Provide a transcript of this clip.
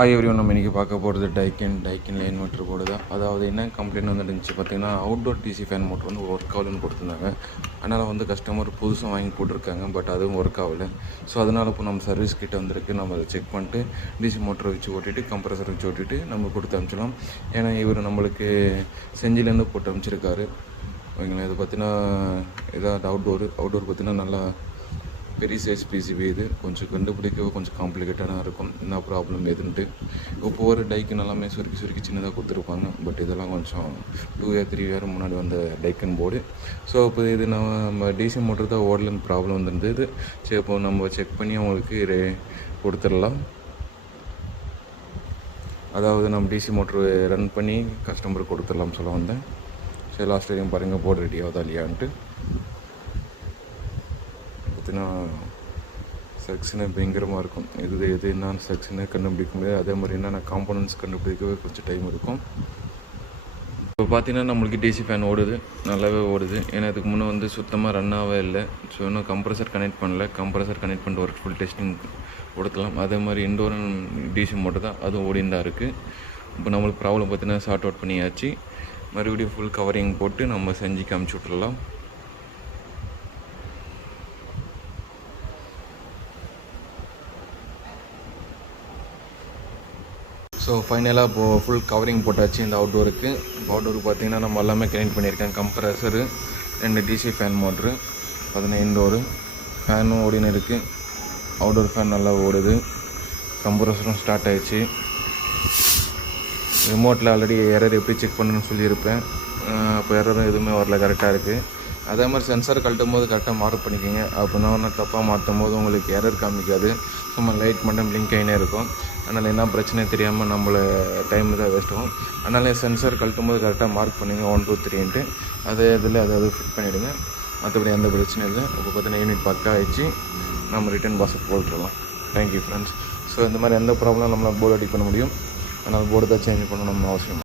Everyone நம்ம இன்றைக்கி பார்க்க போகிறது டைக்கின்ல இன்வெர்ட்டர் போர்டு தான். அதாவது என்ன கம்ப்ளைண்ட் வந்துருந்துச்சு பார்த்திங்கன்னா, அவுட்டோர் டிசி ஃபேன் மோட்டர் வந்து ஒர்க் ஆகலன்னு கொடுத்துருந்தாங்க. அதனால் வந்து கஸ்டமர் புதுசாக வாங்கி போட்டிருக்காங்க, பட் அதுவும் ஒர்க் ஆகலை. ஸோ அதனால் இப்போ நம்ம சர்வீஸ் கிட்ட வந்திருக்கு. நம்ம அதை செக் பண்ணிட்டு டிசி மோட்டரை வச்சு ஓட்டிட்டு கம்ப்ரஸர் வச்சு ஓட்டிட்டு நம்ம கொடுத்து அனுப்பிச்சிடலாம். ஏன்னா இவர் நம்மளுக்கு செஞ்சிலேருந்து போட்டு அனுப்பிச்சிருக்காரு. ஓகேங்களா. இது பார்த்தீங்கன்னா ஏதாவது அவுட்டோர் பார்த்தீங்கன்னா நல்லா பெரிய சைஸ் பிசிபி. இது கொஞ்சம் கண்டுபிடிக்க கொஞ்சம் காம்ப்ளிகேட்டடாக இருக்கும், என்ன ப்ராப்ளம் எதுன்ட்டு. இப்போ ஒரு டைக்கன் எல்லாமே சுருக்கி சின்னதாக கொடுத்துருப்பாங்க, பட் இதெல்லாம் கொஞ்சம் 2 இயர் 3 இயர் முன்னாடி வந்த டைக்கன் போர்டு. ஸோ இப்போ இது நம்ம டிசி மோட்டர் தான் ஓடலன்னு ப்ராப்ளம் வந்துருந்தது. சரி, இப்போ நம்ம செக் பண்ணி அவங்களுக்கு கொடுத்துடலாம். அதாவது நம்ம டிசி மோட்ரு ரன் பண்ணி கஸ்டமருக்கு கொடுத்துடலாம் சொல்ல வந்தேன். சரி, லாஸ்ட் வரையும் பாருங்கள் போர்டு ரெடி ஆகுதா இல்லையான்ட்டு. பார்த்தீங்கன்னா செக்ஷனே பயங்கரமாக இருக்கும். எது என்னன்னு செக்ஷனே கண்டுபிடிக்க முடியாது. அதே மாதிரி என்னென்ன காம்போனன்ட்ஸ் கண்டுபிடிக்கவே கொஞ்சம் டைம் இருக்கும். இப்போ பார்த்தீங்கன்னா நம்மளுக்கு டிசி ஃபேன் ஓடுது, நல்லாவே ஓடுது. ஏன்னா இதுக்கு முன்னே வந்து சுத்தமாக ரன்னாகவே இல்லை. ஸோ இன்னும் கம்ப்ரஸர் கனெக்ட் பண்ணல. கம்ப்ரஸர் கனெக்ட் பண்ணிட்டு ஒரு ஃபுல் டெஸ்டிங் கொடுக்கலாம். அதே மாதிரி இண்டோர் டிசி மோட்டர் தான், அதுவும் ஓடின்னு தான் இருக்குது. இப்போ நம்மளுக்கு ப்ராப்ளம் பார்த்தீங்கன்னா சார்ட் அவுட் பண்ணியாச்சு. மறுபடியும் ஃபுல் கவரிங் போட்டு நம்ம செஞ்சு காமிச்சு விட்றலாம். ஸோ ஃபைனலாக இப்போது ஃபுல் கவரிங் போட்டாச்சு இந்த அவுட்டோருக்கு. அவுட்டோருக்கு பார்த்திங்கன்னா நம்ம எல்லாமே கனெக்ட் பண்ணியிருக்கேன். கம்ப்ரஸரு, 2 டிசி ஃபேன் மோட்ரு, பார்த்தீங்கன்னா இன்டோரு ஃபேனும் ஓடின்னு இருக்குது. அவுட்டோர் ஃபேன் நல்லா ஓடுது. கம்ப்ரஸரும் ஸ்டார்ட் ஆகிடுச்சு. ரிமோட்டில் ஆல்ரெடி எரர் எப்படி செக் பண்ணணும்னு சொல்லியிருப்பேன். அப்போ எரரும் எதுவுமே வரல, கரெக்டாக இருக்குது. அதே மாதிரி சென்சார் கழட்டும் போது கரெக்டாக மார்க் பண்ணிக்கோங்க. அப்படின்னா ஒன்று தப்பாக மாற்றும் போது உங்களுக்கு எரர் காமிக்காது, சும்மா லைட் மட்டும் பிளிங்க் ஆகினே இருக்கும். அதனால் என்ன பிரச்சனை தெரியாமல் நம்மளை டைம் தான் வேஸ்ட் ஆகும். அதனால் சென்சார் கழட்டும் போது கரெக்டாக மார்க் பண்ணுங்க 1 2 3ன்ட்டு. அதே இதில் அதை ஃபிட் பண்ணிவிடுங்க. மற்றபடி எந்த பிரச்சனையும் இல்லை. இப்போ பார்த்தீங்கன்னா யூனிட் பக்கா ஆகிடுச்சு. நம்ம ரிட்டன் பாக்ஸுக்கு போட்டுடலாம். Thank you friends. ஸோ இந்த மாதிரி எந்த ப்ராப்ளம் நம்மளால் போர்டு அடி பண்ண முடியும். அதனால் போர்டு தான் சேஞ்ச் பண்ணணும்னு அவசியம்.